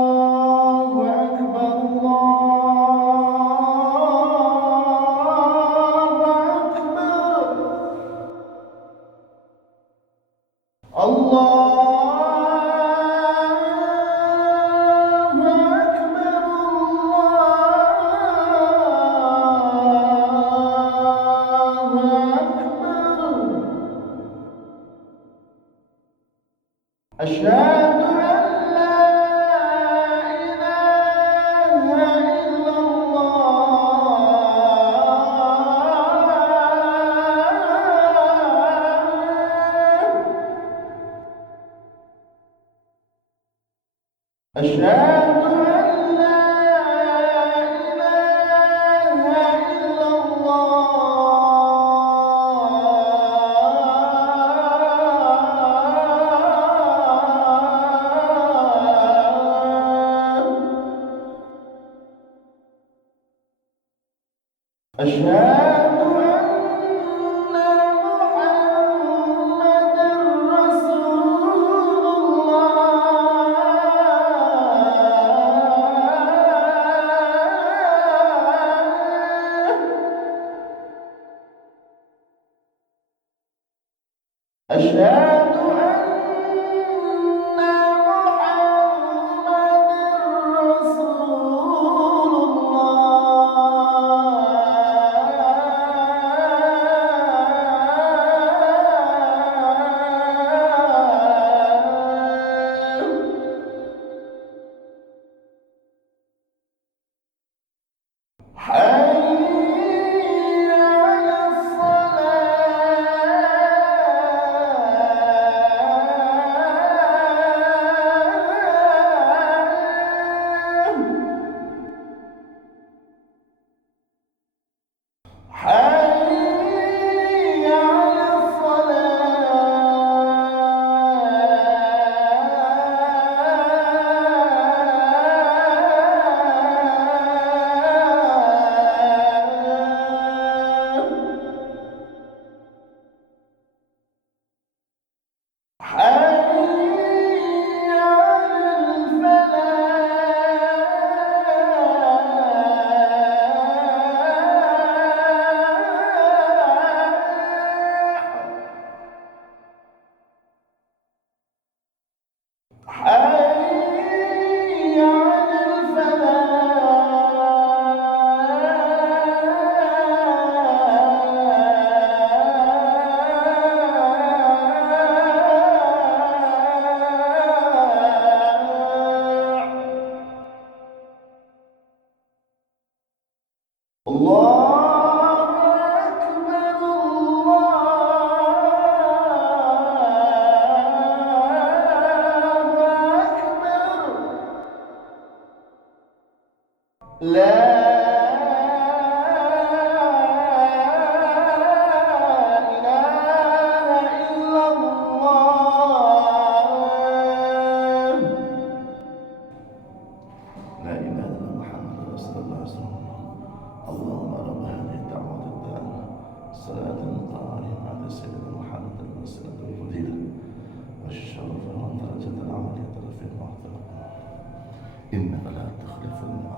الله أكبر الله أكبر الله أكبر الله أكبر أشهد أن لا إله إلا الله أشهد أن لا إله إلا الله أشهد أن محمدًا رسول الله أشهد أن محمدًا رسول الله حي على الصلاة حي على الصلاة حي على الفلاح حي على الفلاح الله أكبر الله أكبر لا إله إلا الله لا إله إلا محمد رسول الله صلى الله عليه وسلم اللهم رب هذه الدعوة التامة الصلاة القائمة على سيدنا محمد الوسيلة والفضيلة والشرف والدرجة العالية الرفيعة إنك لا تخلف الميعاد